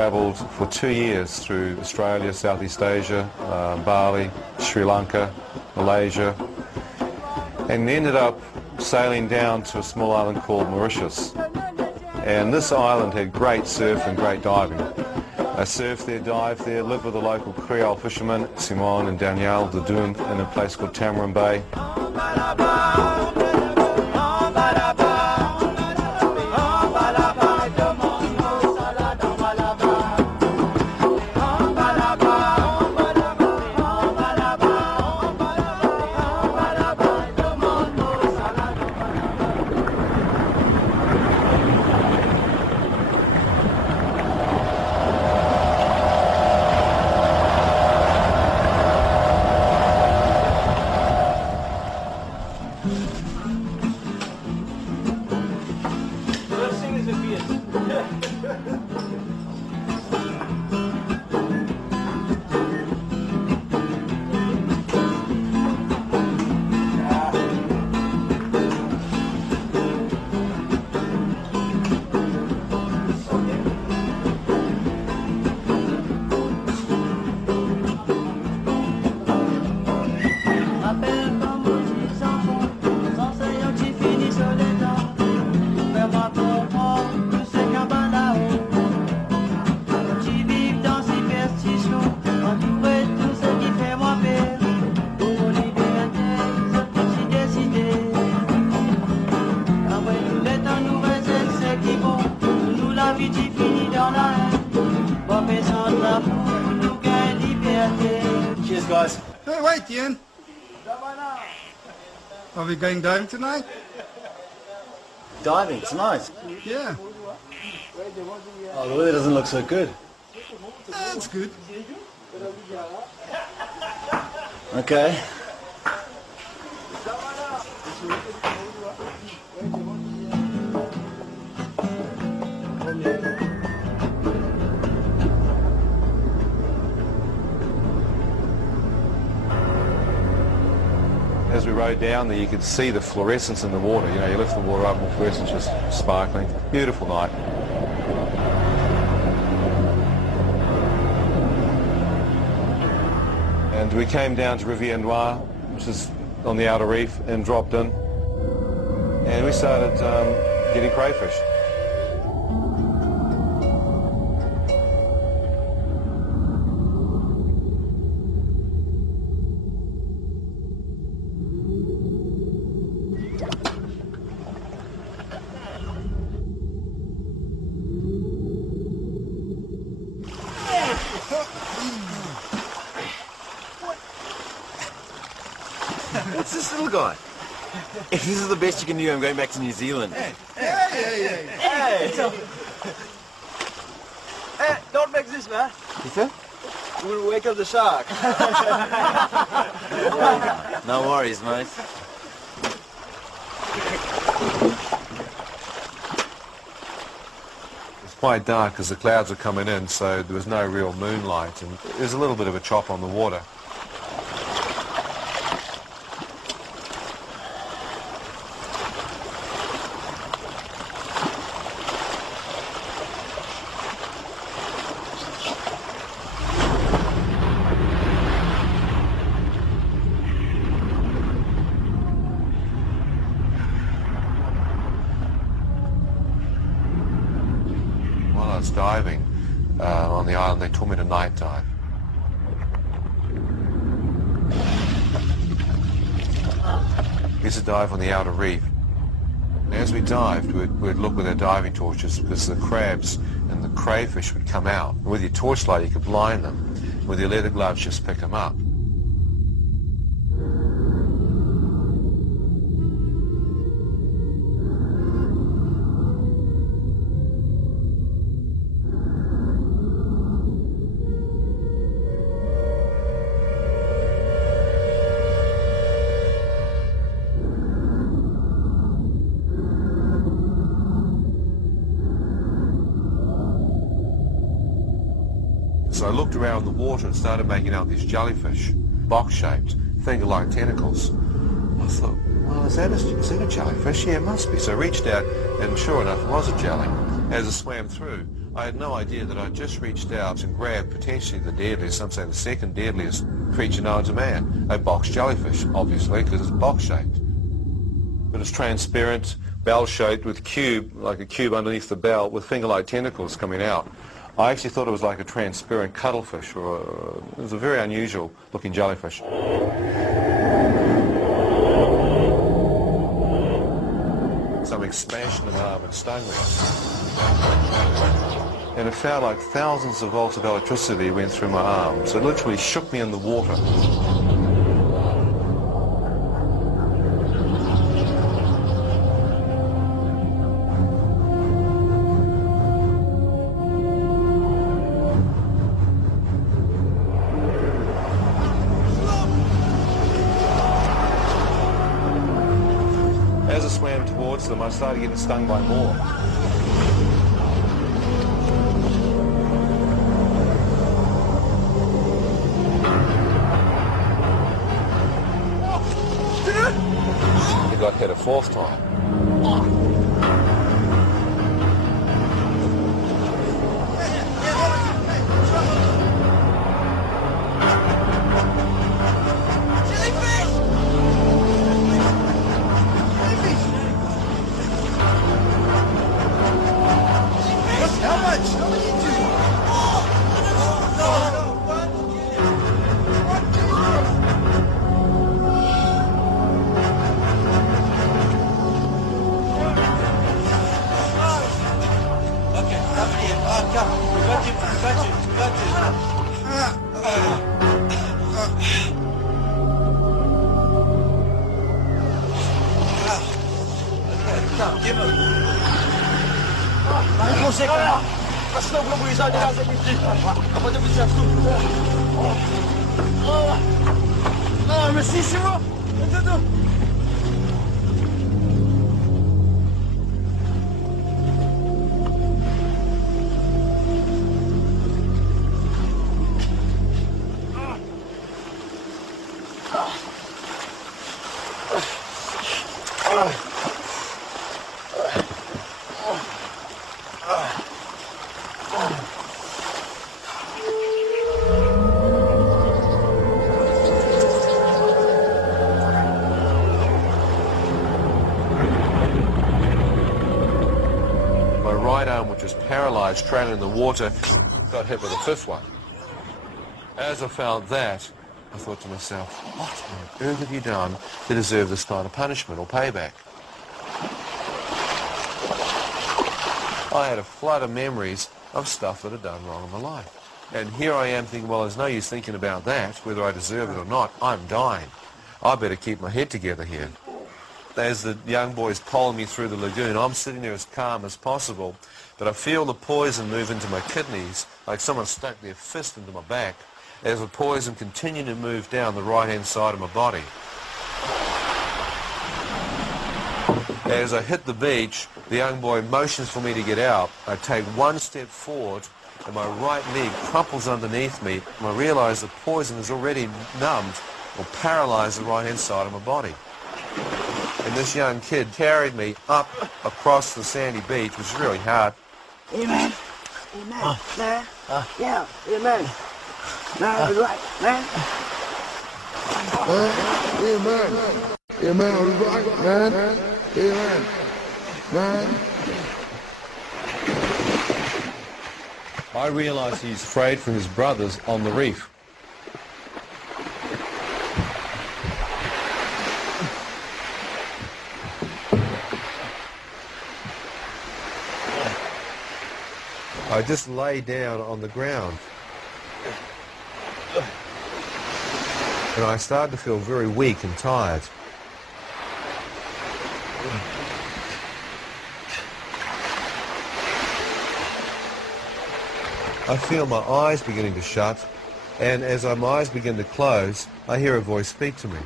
travelled for 2 years through Australia, Southeast Asia, Bali, Sri Lanka, Malaysia, and ended up sailing down to a small island called Mauritius. And this island had great surf and great diving. I surfed there, dived there, lived with the local Creole fishermen, Simon and Danielle Dadoun, in a place called Tamarin Bay. Cheers, guys. Hey, wait, Ian. Are we going diving tonight? Diving tonight? Yeah. Oh, the weather doesn't look so good. That's good. Okay. As we rode down there, you could see the fluorescence in the water. You know, you lift the water up and the fluorescence just sparkling. Beautiful night. And we came down to Riviere Noire, which is on the outer reef, and dropped in. And we started getting crayfish. What's this little guy? If this is the best you can do, I'm going back to New Zealand. Hey. Hey! Hey, don't make this, man. You think? We'll wake up the shark. No worries, mate. It's quite dark because the clouds were coming in, so there was no real moonlight, and there's a little bit of a chop on the water. While I was diving on the island, they taught me to night dive. We used to dive on the outer reef. And as we dived, we'd look with our diving torches because the crabs and the crayfish would come out. And with your torchlight, you could blind them. With your leather gloves, just pick them up. So I looked around the water and started making out these jellyfish, box-shaped, finger-like tentacles. I thought, oh, is that a jellyfish? Yeah, it must be. So I reached out, and sure enough, it was a jelly. As I swam through, I had no idea that I'd just reached out and grabbed potentially the deadliest, some say the second deadliest creature known to man, a box jellyfish, obviously, because it's box-shaped. But it's transparent, bell-shaped, with like a cube underneath the bell, with finger-like tentacles coming out. I actually thought it was like a transparent cuttlefish, or it was a very unusual looking jellyfish. Some expansion of arm and stung me. And it felt like thousands of volts of electricity went through my arms. It literally shook me in the water. As I swam towards them, I started getting stung by more. I got hit a fourth time. Paralyzed, trailing in the water, got hit with a fifth one. As I felt that, I thought to myself, what on earth have you done to deserve this kind of punishment or payback? I had a flood of memories of stuff that I'd done wrong in my life. And here I am thinking, well, there's no use thinking about that, whether I deserve it or not. I'm dying. I better keep my head together here. As the young boys polling me through the lagoon, I'm sitting there as calm as possible, but I feel the poison move into my kidneys, like someone stuck their fist into my back, as the poison continued to move down the right-hand side of my body. As I hit the beach, the young boy motions for me to get out. I take one step forward, and my right leg crumples underneath me, and I realize the poison has already numbed or paralyzed the right-hand side of my body. And this young kid carried me up across the sandy beach, which is really hard. Amen. Amen. Man. Yeah. Amen. Man, right, man. Amen. Amen. All right, man. Amen. Man. I realize he's afraid for his brothers on the reef. I just lay down on the ground. And I started to feel very weak and tired. I feel my eyes beginning to shut, and as my eyes begin to close, I hear a voice speak to me.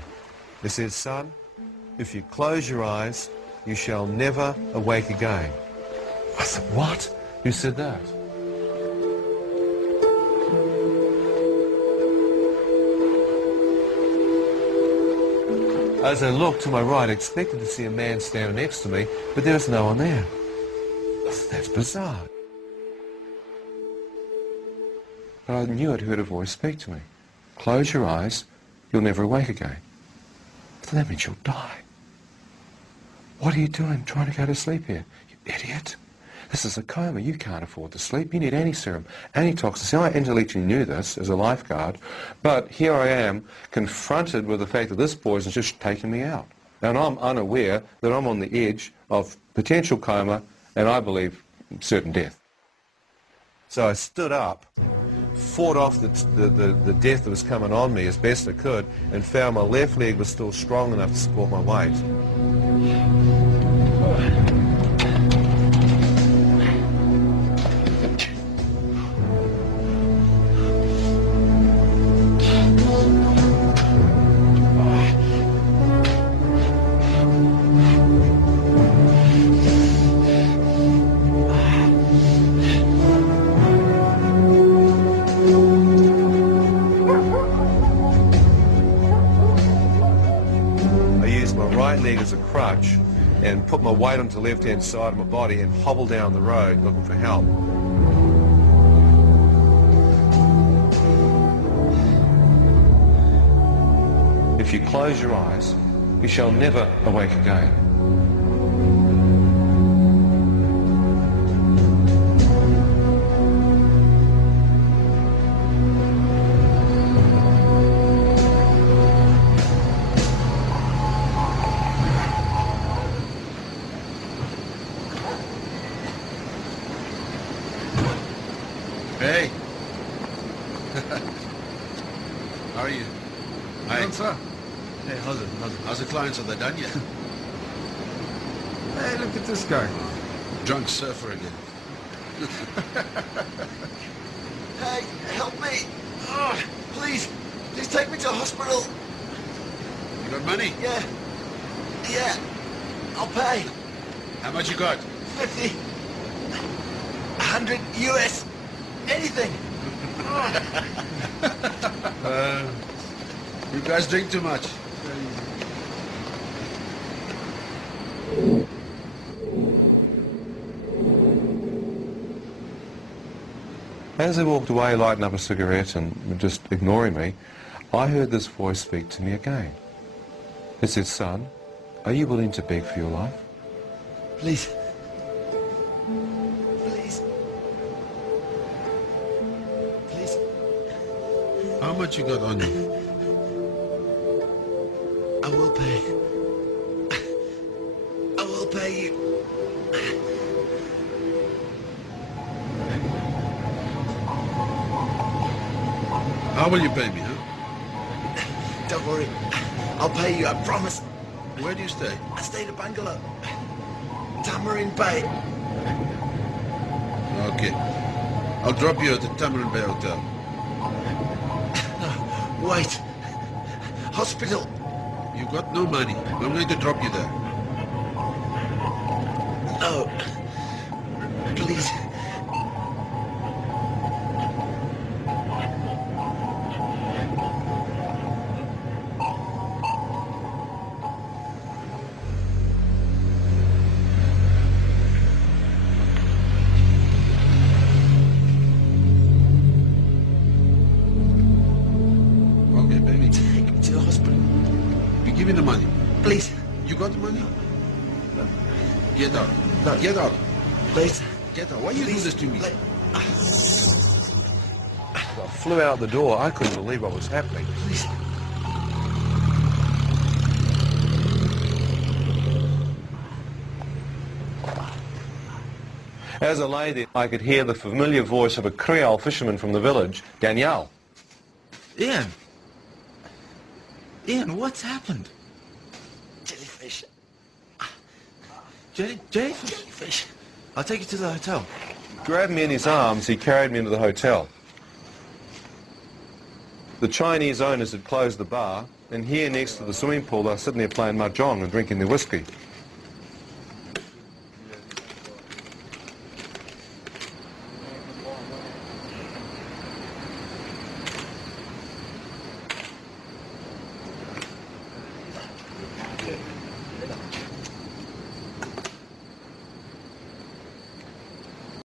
It says, "Son, if you close your eyes, you shall never awake again." I said, "What? Who said that?" As I looked to my right, I expected to see a man standing next to me, but there was no one there. That's bizarre. But I knew I'd heard a voice speak to me. Close your eyes, you'll never awake again. So that means you'll die. What are you doing trying to go to sleep here? You idiot. This is a coma. You can't afford to sleep. You need anti-serum, antitoxin. I intellectually knew this as a lifeguard, but here I am confronted with the fact that this poison's just taken me out. And I'm unaware that I'm on the edge of potential coma and I believe certain death. So I stood up, fought off the death that was coming on me as best I could, and found my left leg was still strong enough to support my weight. As a crutch and put my weight onto the left-hand side of my body and hobble down the road looking for help. If you close your eyes, you shall never awake again. Hey. How are you? Hi. Well, sir. Hey, how's the clients? Are they done yet? Hey, look at this guy. Drunk surfer again. Hey, help me. Oh, please take me to hospital. You got money? Yeah, I'll pay. How much you got? 50, 100 US, anything. You guys drink too much. As they walked away, lighting up a cigarette and just ignoring me, I heard this voice speak to me again. It said, "Son, are you willing to beg for your life?" Please. How much you got on you? I will pay. I will pay you. How will you pay me, huh? Don't worry. I'll pay you, I promise. Where do you stay? I stay at a bungalow. Tamarind Bay. Okay. I'll drop you at the Tamarind Bay Hotel. Wait. Hospital. You got no money. I'm going to drop you there. No. Please. Okay, baby. Take me to the hospital. You give me the money. Please. You got the money? Get out. No. Get out. Please. Get out. Why you do this to me? I flew out the door. I couldn't believe what was happening. Please. As I lay there, I could hear the familiar voice of a Creole fisherman from the village, Danielle. Ian, what's happened? Jellyfish. Jellyfish? Jellyfish. I'll take you to the hotel. Grabbed me in his arms, he carried me into the hotel. The Chinese owners had closed the bar, and here next to the swimming pool, they were sitting there playing mahjong and drinking their whiskey.